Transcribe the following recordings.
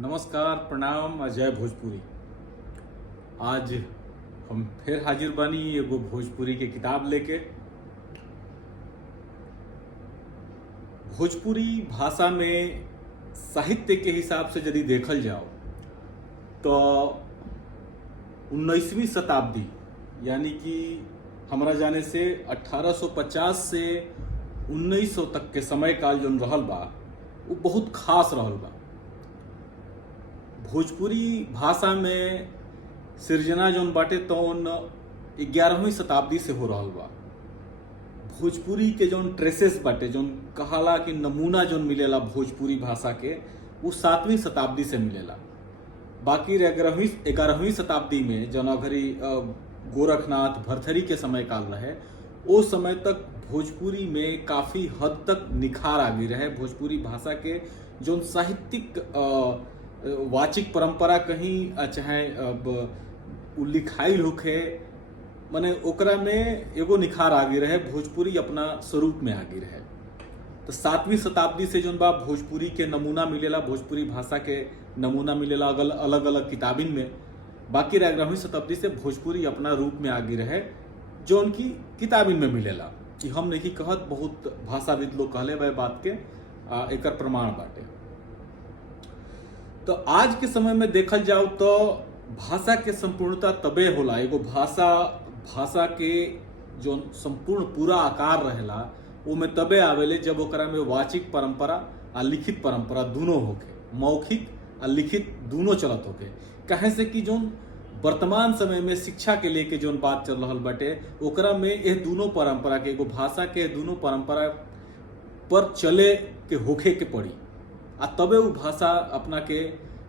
नमस्कार, प्रणाम। अजय भोजपुरी। आज हम फिर हाजिर बानी एगो भोजपुरी के किताब लेके। भोजपुरी भाषा में साहित्य के हिसाब से यदि देखल जाओ तो 19वीं शताब्दी यानी कि हमारा जाने से 1850 से 1900 तक के समय काल जो रहल बा वो बहुत खास रहल बा। भोजपुरी भाषा में सिर्जना जौन बाटे तौन 11वीं शताब्दी से हो रहल बा। भोजपुरी के जौन ट्रेसेस बाटे जौन कहाला कि नमूना जौन मिलेला भोजपुरी भाषा के वो 7वीं शताब्दी से मिलेला। बाकी 11वीं शताब्दी में जौन अघरी गोरखनाथ भरथरी के समय काल रहे वो समय तक भोजपुरी में काफ़ी हद तक निखार आ गई रहे। भोजपुरी भाषा के जौन साहित्यिक वाचिक परंपरा कहीं चाहे लिखाई होखे माने ओकरा में एगो निखार आ गई रहे। भोजपुरी अपना स्वरूप में आ गई रहे। तो 7वीं शताब्दी से जौन बा भोजपुरी के नमूना मिलेला, भोजपुरी भाषा के नमूना मिलेला अलग अलग किताबिन में। बाकी 11वीं शताब्दी से भोजपुरी अपना रूप में आ गई रहे जौन की किताबिन में मिलेला। कि हम नहीं कहत, बहुत भाषाविद लोग कहले बा बात के एकर प्रमाण बाटे। तो आज के समय में देखल जाओ तो भाषा के संपूर्णता तबे होला। एगो भाषा के जो संपूर्ण पूरा आकार रहेला वो में तबे आवेले जब ओकरा में वाचिक परंपरा आ लिखित परंपरा दोनों होके, मौखिक आ लिखित दोनों चलत होके। कहे से कि जो वर्तमान समय में शिक्षा के लेके जो बात चल रहा बाटे ओकरा में ये दोनों परंपरा के, एगो भाषा के दोनों परंपरा पर चले के होखे के पड़ी आ तबे वो भाषा अपना के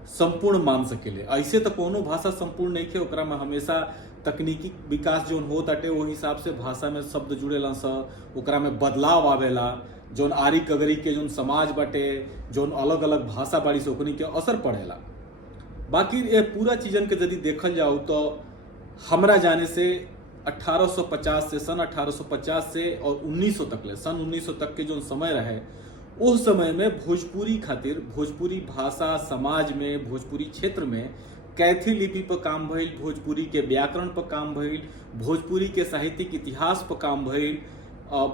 संपूर्ण मान सकेले। ऐसे तो कोनो भाषा संपूर्ण नहीं है। ओकरा में हमेशा तकनीकी विकास जो हो ताटे वो हिसाब से भाषा में शब्द जुड़ेला स, ओकरा में बदलाव आवेला। जोन आरी कगरी के जोन समाज बाटे, जोन अलग अलग भाषा बाड़ी से ओकनी के असर पड़ेला। बाकी ये पूरा चीजन के यदि देखल जाओ तो हमरा जाने से 1850 से सन 1850 से और 1900 तक ले, सन 1900 तक के जो समय रहे उस समय में भोजपुरी खातिर, भोजपुरी भाषा समाज में, भोजपुरी क्षेत्र में कैथी लिपि पर काम भइल, भोजपुरी के व्याकरण पर काम भइल, भोजपुरी के साहित्यिक इतिहास पर काम भइल,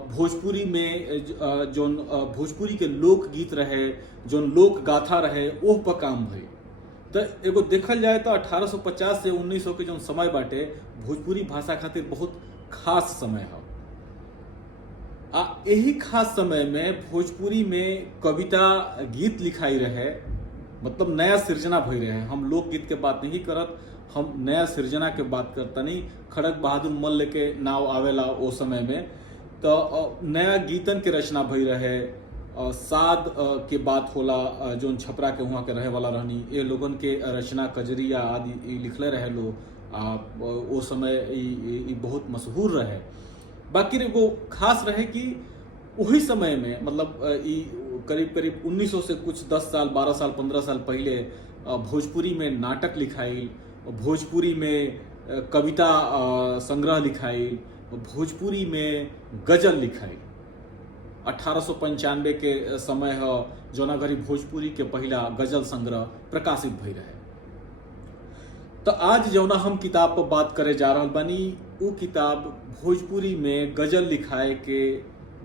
भोजपुरी में जोन भोजपुरी के लोकगीत रहे, जोन लोक गाथा रहे ओह पर काम भइल। तो एगो देखल जाए तो 1850 से 1900 के जो समय बाटे भोजपुरी भाषा खातिर बहुत खास समय है। यही खास समय में भोजपुरी में कविता गीत लिखाई रहे, मतलब नया सृजना भई रहे। हम लोकगीत के बात नहीं करत, हम नया सृजना के बात करता नहीं। खड़क बहादुर मल्ल के नाव आवेला ओ समय में। तो नया गीतन के रचना भई रहे। साद के बात होला जोन छपरा के वहाँ के रहे वाला रहनी, ये लोगन के रचना कजरिया आदि लिखले रहे लोग। ओ समय बहुत मशहूर रहे। बाकी एगो खास रहे कि वही समय में, मतलब करीब करीब 1900 से कुछ 10 साल 12 साल 15 साल पहले भोजपुरी में नाटक लिखाई, भोजपुरी में कविता संग्रह लिखाई, भोजपुरी में गजल लिखाई। 1895 के समय है जौना घड़ी भोजपुरी के पहला गजल संग्रह प्रकाशित भई रहे। तो आज जौना हम किताब पर बात करे जा रहल बानी वो किताब भोजपुरी में गजल लिखाए के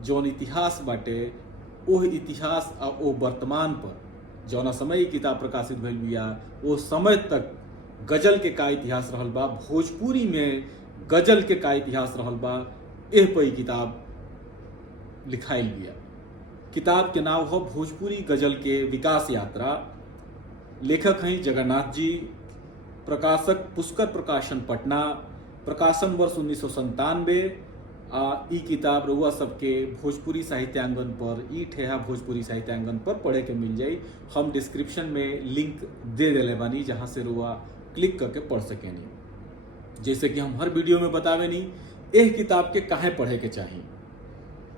जौन इतिहास बाटे ओह इतिहास आ ओ वर्तमान पर जौना समय किताब प्रकाशित भइल बिया वो समय तक गजल के का इतिहास रहल बा, भोजपुरी में गजल के का इतिहास रहल बा, एह पर किताब लिखाइल बिया। किताब के नाम हो भोजपुरी गजल के विकास यात्रा। लेखक हैं जगन्नाथ जी, प्रकाशक पुष्कर प्रकाशन पटना, प्रकाशन वर्ष 1997। ई किताब रउआ सबके भोजपुरी साहित्यांगन पर, ई ठेहा भोजपुरी साहित्यांगन पर पढ़े के मिल जाई। हम डिस्क्रिप्शन में लिंक दे देले बानी जहाँ से रउआ क्लिक करके पढ़ सकेनी। जैसे कि हम हर वीडियो में बतावेनी एह किताब के काहे पढ़े के चाहिए।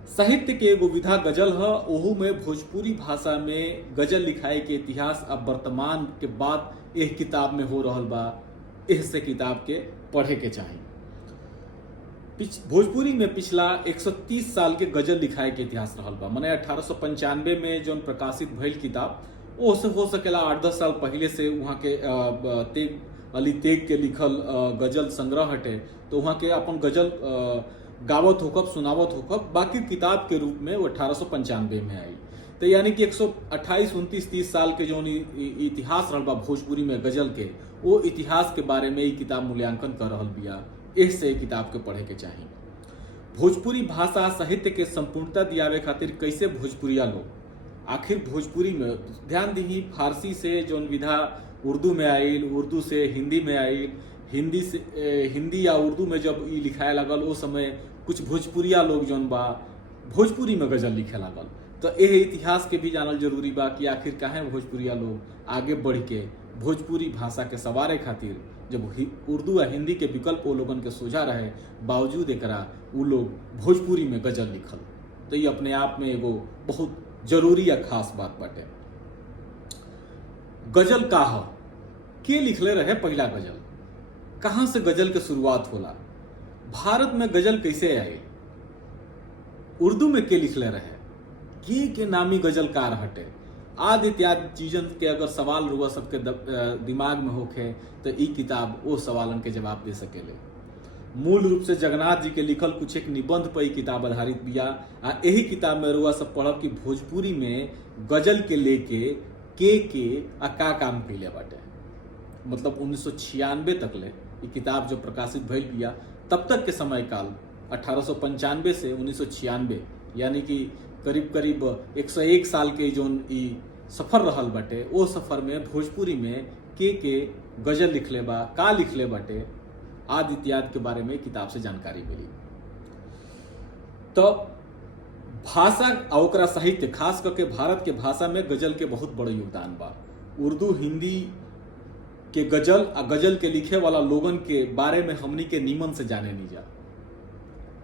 साहित्य के एगो विधा गजल है, ओहू में भोजपुरी भाषा में गजल लिखाए के इतिहास अब वर्तमान के बाद एह किताब में हो रहल बा। एह से किताब के पढ़े के चाहिए। भोजपुरी में पिछला 130 साल के गजल लिखाए के इतिहास रहल बा। माने 1895 में जो प्रकाशित भइल किताब वो से हो सकेला 8-10 साल पहले से वहाँ के तेग अली तेग के लिखल गजल संग्रह हटे, तो वहाँ के अपन गजल गावत होकब सुनावत होकब, बाकी किताब के रूप में वो 1895 में आई। तो यानी कि 128, 29, 30 साल के जो इतिहास रहल बा भोजपुरी में गजल के, वो इतिहास के बारे में ही किताब मूल्यांकन कर रहल बिया। इससे किताब के पढ़े के चाहिए। भोजपुरी भाषा साहित्य के संपूर्णता दियावे खातिर कैसे भोजपुरिया लोग, आखिर भोजपुरी में ध्यान दी, फारसी से जौन विधा उर्दू में आयल, उर्दू से हिंदी में आयल, हिंदी या उर्दू में जब ई लिखाए लगल, वो समय कुछ भोजपुरिया लोग जौन बा भोजपुरी में गजल लिखे लागल। तो यह इतिहास के भी जानल जरूरी बा कि आखिर काहे भोजपुरिया लोग आगे बढ़ के भोजपुरी भाषा के सवारे खातिर, जब उर्दू या हिंदी के विकल्प वो लोगन के सोझा रहे, बावजूद एकरा वो लोग भोजपुरी में गजल लिखल। तो ये अपने आप में एगो बहुत जरूरी या खास बात बाटे। गजल का ह के लिखले रहे पहला गजल, कहाँ से गजल के शुरुआत होला, भारत में गजल कैसे आए, उर्दू में के लिखले रहे, के नामी गजलकार हटे, आदि इत्यादि चीजन के अगर सवाल रुआ सबके दिमाग में होखे तो ई किताब वो सवालन के जवाब दे सकेले। मूल रूप से जगन्नाथ जी के लिखल कुछ एक निबंध पर ई किताब आधारित बिया। यही किताब में रुआ सब पढ़ब कि भोजपुरी में गजल के लेके के आ का काम कैले बाटे। मतलब 1996 तक ले ये किताब जो प्रकाशित भइल बिया, तब तक के समय काल 1895 से 1996, यानी कि करीब करीब 101 साल के जोन ई सफर रहल बाटे, वो सफर में भोजपुरी में के गजल लिखले बा, का लिखले बाटे, आदि इत्यादि के बारे में किताब से जानकारी मिली। तो भाषा और ओकरा साहित्य, खास करके भारत के भाषा में गजल के बहुत बड़ा योगदान बा। उर्दू हिंदी के गजल आ गजल के लिखे वाला लोगन के बारे में हमनी के नीमन से जाने नहीं जा।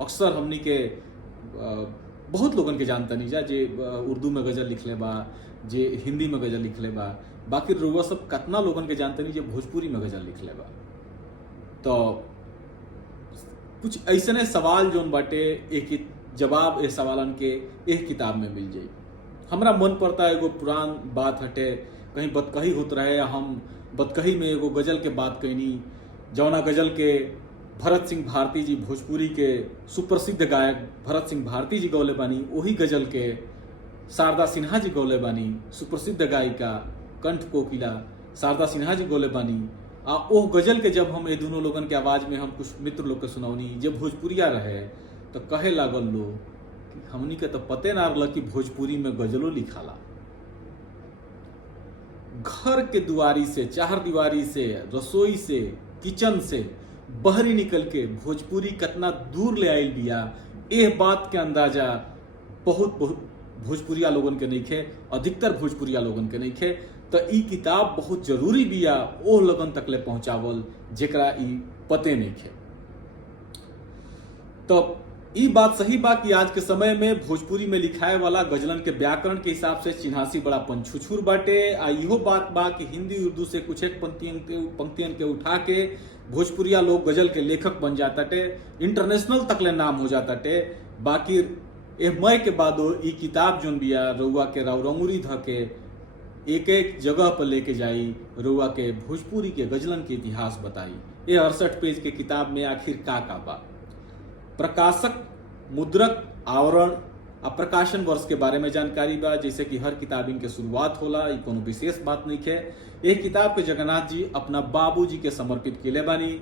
अक्सर हमनी के बहुत लोगन के जानता नहीं जा, जे उर्दू में गजल लिखले बा, जे हिंदी में गजल लिखले बा, बाकी रुआ सब कितना लोगन के जानते नहीं जे भोजपुरी में गजल लिखले बा। तो कुछ ऐसने सवाल जोन बाटे, एक जवाब ए सवालन के एक किताब में मिल जाई। हमरा मन पड़ता एगो पुरान बात हटे, कहीं बतकही होत रहे, हम बतकही में एगो गजल के बात कहनी, जौना गजल के भरत सिंह भारती जी, भोजपुरी के सुप्रसिद्ध गायक भरत सिंह भारती जी गौले बानी, वही गजल के शारदा सिन्हा जी गौले बानी, सुप्रसिद्ध गायिका कंठ कोकिला शारदा सिन्हा जी गौले बानी। ओह गजल के जब हम ये दोनों लोगन के आवाज में हम कुछ मित्र लोग के सुनौनी, जब भोजपुरिया रहे तो कहे लागल लोग कि हमनी के तो पते ना रहल कि भोजपुरी में गजलो लिखाला। घर के दुआरी से, चार दीवारी से, रसोई से, किचन से बहरी निकल के भोजपुरी कितना दूर ले आयल बिया, एह बात के अंदाजा बहुत भोजपुरिया लोगन के नहीं खे, अधिकतर भोजपुरिया लोगन के नहीं खे। तो ई किताब बहुत जरूरी बिया ओह लोगन तक ले पहुंचावल जेकरा ई पते नहीं खे। तो ई बात सही बा कि आज के समय में भोजपुरी में लिखाए वाला गजलन के व्याकरण के हिसाब से चिन्हासी बड़ा पंछुछुर बाटे। इहो बात बा कि हिंदी उर्दू से कुछ एक पंक्तियन के उठा के भोजपुरिया लोग गजल के लेखक बन जाताटे, इंटरनेशनल तक ले नाम हो जाताटे। बाकी एह मय के बादो ई किताब जोन बिया रउआ के राउरंगुरी ध के एक एक जगह पर लेके जाई, रउआ के भोजपुरी के गजलन के इतिहास बताई। ये 68 पेज के किताब में आखिर का बा, प्रकाशक, मुद्रक, आवरण आ प्रकाशन वर्ष के बारे में जानकारी बा। जैसे कि हर किताब इनके शुरुआत होला, ये कोनो विशेष बात नहीं है। एक किताब के जगन्नाथ जी अपना बाबूजी के समर्पित केले बानी।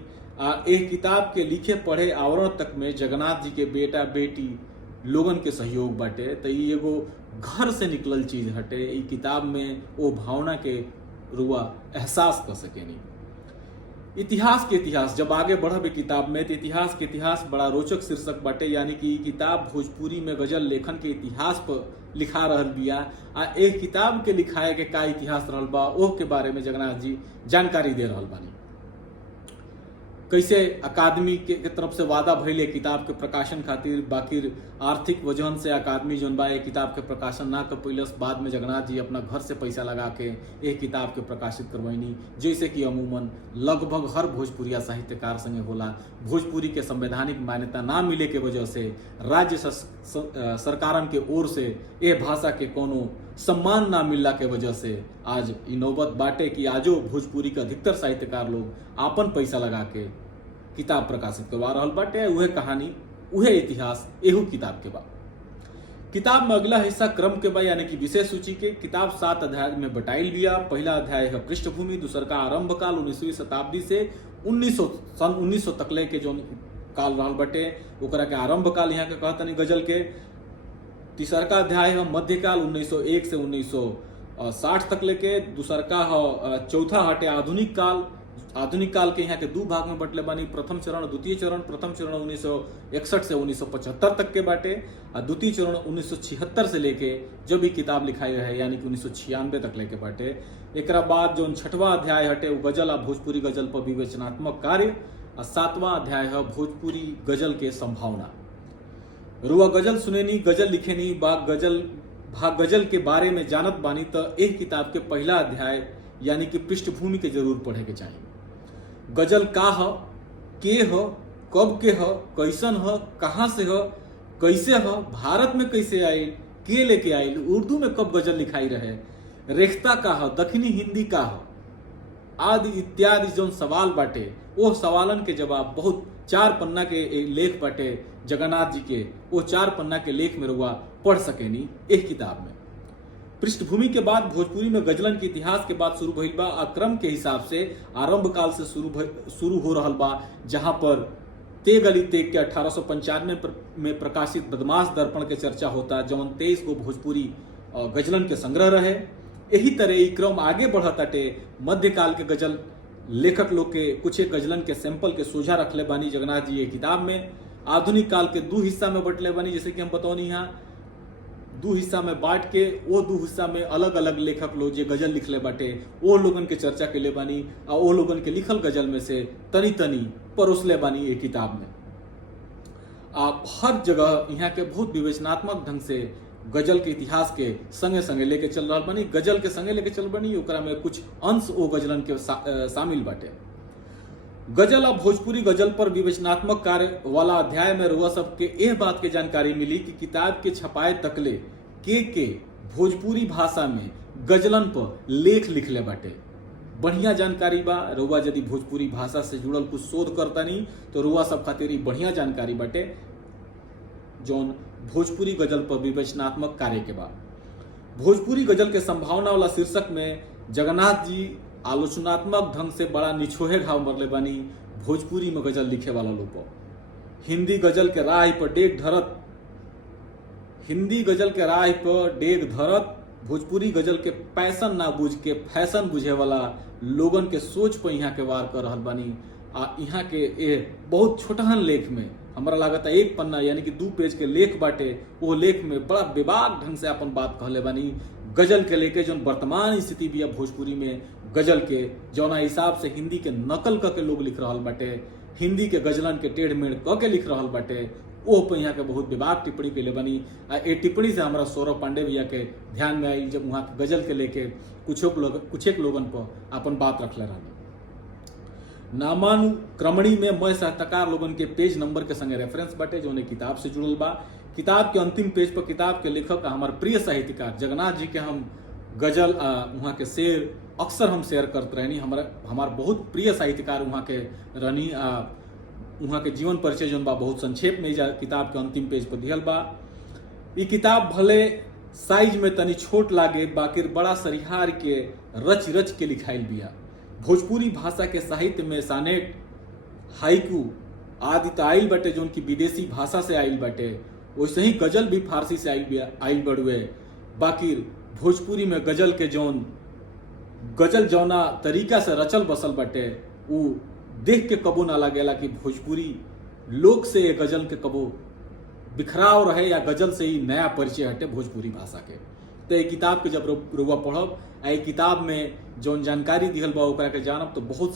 एक किताब के लिखे पढ़े आवरण तक में जगन्नाथ जी के बेटा बेटी लोगन के सहयोग बाटे। तो ये एगो घर से निकलल चीज हटे। ई किताब में वो भावना के रुआ एहसास कर सकेनी। इतिहास के इतिहास जब आगे बढ़ब किताब में, तो इतिहास के इतिहास बड़ा रोचक शीर्षक बाटे। यानी कि किताब भोजपुरी में गजल लेखन के इतिहास पर लिखा रहल बिया। एक किताब के लिखाए के का इतिहास रहल बा, ओह के बारे में जगन्नाथ जी जानकारी दे रहल बानी। कैसे अकादमी के तरफ से वादा भइले किताब के प्रकाशन खातिर, बाकी आर्थिक वजह से अकादमी जोन बा किताब के प्रकाशन ना कर पैलस। बाद में जगन्नाथ जी अपना घर से पैसा लगा के एक किताब के प्रकाशित करवैनी। जैसे कि अमूमन लगभग हर भोजपुरिया साहित्यकार संगे होला। भोजपुरी के संवैधानिक मान्यता ना मिले के वजह से राज्य सरकारन के ओर से ए भाषा के कोनो सम्मान ना मिलला के वजह से आज इ नौबत बाटे कि आजो भोजपुरी के अधिकतर साहित्यकार लोग आपन पैसा लगा के किताब प्रकाशित करवा रहल बाटे। उहे कहानी उहे इतिहास एहू किताब के बा। किताब में अगला हिस्सा क्रम के बा यानी कि विषय सूची के। किताब 7 अध्याय में बटाइल बिया। पहला अध्याय है पृष्ठभूमि, दूसर का आरंभ काल 19वीं शताब्दी से सन 1900 तकले के जो काल रहल बटे ओकरा के आरंभ काल यहाँ के कहतनी गजल के। तीसर का अध्याय है मध्यकाल 1901 से 1960 तक लेके। दूसर का चौथा हटे आधुनिक काल। आधुनिक काल के यहाँ के 2 भाग में बटले बानी, प्रथम चरण द्वितीय चरण। प्रथम चरण 1961 से 1975 तक के बाटे और द्वितीय चरण 1976 से लेके जब भी किताब लिखाई रहे यानी कि 1996 तक लेके बाटे। एक बाद जो 6वां अध्याय हटे वो गजल आ भोजपुरी गजल पर विवेचनात्मक कार्य और 7वां अध्याय है भोजपुरी गजल के संभावना। रुआ गजल सुनेनी, गजल लिखेनी, गजल के बारे में जानत बानी तो एक किताब के पहला अध्याय यानी कि पृष्ठभूमि के जरूर पढ़े के चाहिए। गजल का ह, के ह, कब के ह, कैसन ह, कहाँ से ह, कैसे ह, भारत में कैसे आयल, के लेके आयल, उर्दू में कब गजल लिखाई रहे, रेख्ता का ह, दक्षिणी हिंदी का ह, आदि इत्यादि जो सवाल बाटे वो सवालन के जवाब बहुत 4 पन्ना के लेख बाटे जगन्नाथ जी के। वो 4 पन्ना के लेख में रुआ पढ़ सकेनी एक किताब में। पृष्ठभूमि के बाद भोजपुरी में गजलन के इतिहास के बाद शुरू भइल बा। क्रम के हिसाब से आरंभ काल से शुरू हो रहल बा, जहां पर तेग अली तेग के 1895 में प्रकाशित बदमाश दर्पण के चर्चा होता, जवन 23 गो भोजपुरी गजलन के संग्रह रहे। यही तरह ई क्रम आगे बढ़ताटे। मध्यकाल के गजल लेखक लोग के कुछ एक गजलन के सैंपल के सोझा रखले बानी जगन्नाथ जी ये किताब में। आधुनिक काल के 2 हिस्सा में बटले बानी, जैसे कि हम बतौनी यहाँ 2 हिस्सा में बांट के वो 2 हिस्सा में अलग अलग लेखक लोग जो गजल लिखले बाटे वो लोगन के चर्चा के ले बानी और वो लोगन के लिखल गजल में से तनी तनी परोसले बानी ये किताब में। आप हर जगह यहाँ के बहुत विवेचनात्मक ढंग से गजल के इतिहास के संगे संगे लेके चल रहा बानी। गजल के संगे लेके चल बानी, ओकरा में कुछ अंश वो गजलन के शामिल बाटे। गजल और भोजपुरी गजल पर विवेचनात्मक कार्य वाला अध्याय में रुआ सबके यह बात के जानकारी मिली कि किताब के छपाए तकले के भोजपुरी भाषा में गजलन पर लेख लिखले बाटे। बढ़िया जानकारी बा। रुआ यदि भोजपुरी भाषा से जुड़ल कुछ शोध करता नहीं तो रुआ सब खातिर बढ़िया जानकारी बाटे जौन भोजपुरी गजल पर विवेचनात्मक कार्य के बाद। भोजपुरी गजल के संभावना वाला शीर्षक में जगन्नाथ जी आलोचनात्मक ढंग से बड़ा निछोहे घाव मरले बानी भोजपुरी में गजल लिखे वाला लोग पर। हिंदी गजल के राह पर डेग धरत भोजपुरी गजल के पैसन ना बुझ के फैशन बुझे वाला लोगन के सोच पर यहाँ के वार कर रहल बानी। आ यहाँ के ए बहुत छोटहन लेख में हमरा लागत 1 पन्ना यानी कि 2 पेज के लेख बाटे। वो लेख में बड़ा बेबाक ढंग से अपन बात कहले बानी गजल के लेके जो वर्तमान स्थिति भी है भोजपुरी में गजल के जौना हिसाब से हिंदी के नकल करके लोग लिख रहल बाटे, हिंदी के गजलन के टेढ़ मेढ़ क के लिख रहल बाटे। वो पर यहाँ के बहुत बेबाक टिप्पणी के ले बनी। ए टिप्पणी से हमारा सौरभ पांडे भैया के ध्यान में आई जब वहाँ के गजल के लेके कुछ एक लोगन पर अपन बात रखले रहनी। नामानुक्रमणी में मैं साहित्यकार लोगन के पेज नंबर के संगे रेफरेंस बाटे जो किताब से जुड़ल बा। किताब के अंतिम पेज पर किताब के लेखक हमारे प्रिय साहित्यकार जगन्नाथ जी के हम गजल वहाँ के शेर अक्सर हम शेयर करते रहनी। हमार बहुत प्रिय साहित्यकार वहाँ के रहनी। वहाँ के जीवन परिचय जो बा बहुत संक्षेप में किताब के अंतिम पेज पर दिहल बा। ये किताब भले साइज में तनी छोट लागे बाकी बड़ा सरिहार के रच रच के लिखाइल बिया। भोजपुरी भाषा के साहित्य में सानेट, हाइकू आदि तो आइल बाटे जो उनकी विदेशी भाषा से आइल बाटे, वैसे ही गजल भी फारसी से आइल बड़ुए। बाकी भोजपुरी में गजल के गजल जौना तरीका से रचल बसल बाटे वो देख के कबो ना लगेला कि भोजपुरी लोग से ये गजल के कबो बिखराव रहे या गजल से ही नया परिचय हटे भोजपुरी भाषा के। तो ये किताब के जब रुआ पढ़ब आ किताब में जौन जानकारी दिहल बा ओकरा के जानब तो बहुत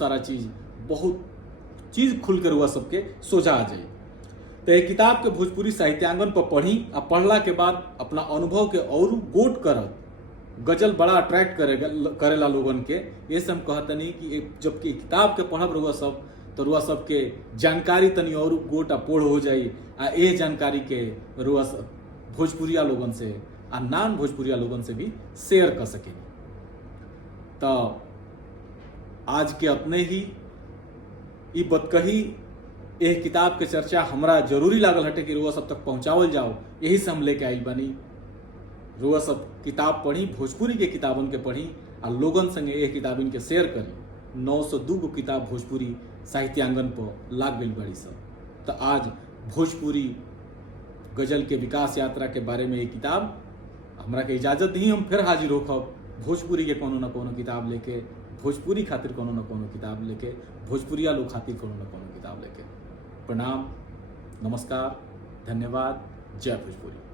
चीज खुल कर रुआ सबके सोझा आ जाई। तो ये किताब के भोजपुरी साहित्यांगन पर पढ़ी आ पढ़ला के बाद अपना अनुभव के और गोट करब। गजल बड़ा अट्रैक्ट करेला लोगन के। ये सब कहतनी कि जबकि किताब के पढ़ब रुआ सब तो रुआ सबके जानकारी तनी और गोट आ पोढ़ हो जाई। आ ये जानकारी के रुआ भोजपुरिया लोगन से आ नान भोजपुरिया लोगन से भी शेयर कर सकेनी। तो आज के अपने ही ई बतकही एह किताब के चर्चा हमरा जरूरी लागल हटे कि रुआ सब तक पहुंचावल जाओ, यही से हम लेके आइल बानी। रुआ सब किताब पढ़ी, भोजपुरी के किताबन के पढ़ी आ लोगन संगे एह किताबिन के शेयर करी। 902 गो किताब भोजपुरी साहित्यांगन पर लाग गई बड़ी सब। तो आज भोजपुरी गजल के विकास यात्रा के बारे में ये किताब हमरा के इजाजत दी, हम फिर हाजिर होखब भोजपुरी के कोनो न कोनो किताब लेके, भोजपुरी खातिर कोनो न कोनो किताब लेके, भोजपुरिया लोग खातिर कोनो न कोनो किताब लेके। प्रणाम, नमस्कार, धन्यवाद, जय भोजपुरी।